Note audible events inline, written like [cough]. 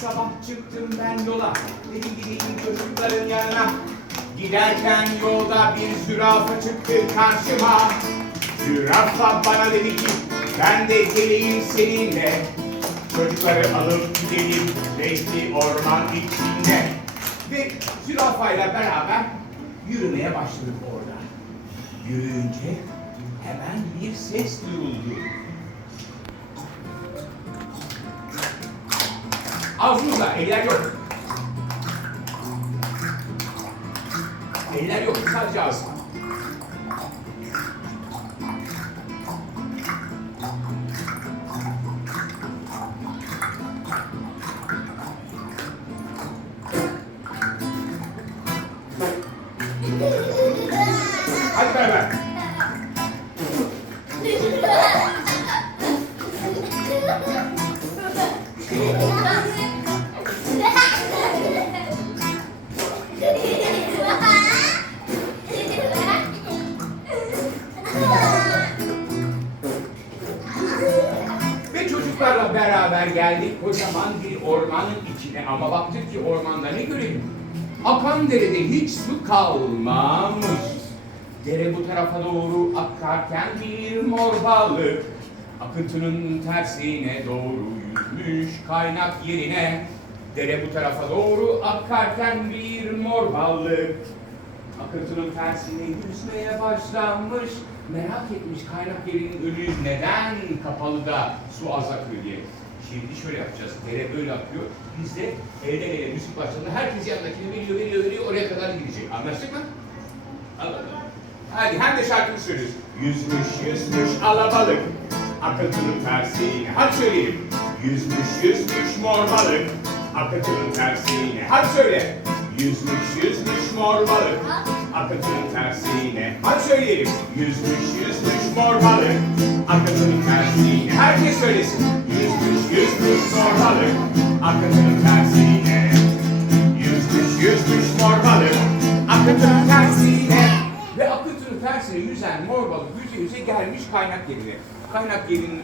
Sabah çıktım ben yola, dedim gideyim çocukların yanına. Giderken yolda bir zürafa çıktı karşıma. Zürafa bana dedi ki, ben de geleyim seninle. Çocukları alıp gidelim renkli orman içinde. Ve zürafayla beraber yürümeye başladık orada. Yürüyünce hemen bir ses duyuldu. Ağzınızda eller yok. Eller yok, sadece ağız. Hadi beraber. [laughs] Ve çocuklarla beraber geldik kocaman bir ormanın içine ama baktık ki ormanda ne görelim? Akan derede hiç su kalmamış. Dere bu tarafa doğru akarken bir mor balık akıntının tersine doğru yüzmüş kaynak yerine. Dere bu tarafa doğru akarken bir mor balık akıntının tersine yüzmeye başlamış. Merak etmiş kaynak yerinin önü neden kapalı da su az akıyor diye. Şimdi şöyle yapacağız. Dere böyle akıyor. Biz de ele ele müzik başladığında herkes yanındakini veriyor, veriyor, veriyor. Oraya kadar gidecek. Anlaştık mı? Anladım. Hadi hem de şarkını söylüyoruz. Yüzmüş yüzmüş alabalık akıntının tersine. Hadi söyleyelim. Yüzmüş yüzmüş mor balık akıntının tersine. Hadi söyle. Yüzmüş yüzmüş mor balık akıntının tersine. Hadi söyleyelim. Yüzmüş yüzmüş mor balık akıntının tersine. Herkes söylesin. Yüzmüş yüzmüş mor balık akıntının tersine. Yüzmüş yüzmüş mor balık akıntının tersine. Ve akıntının tersine yüzen mor balık yüze yüze gelmiş kaynak yerine. Kaynak yerinin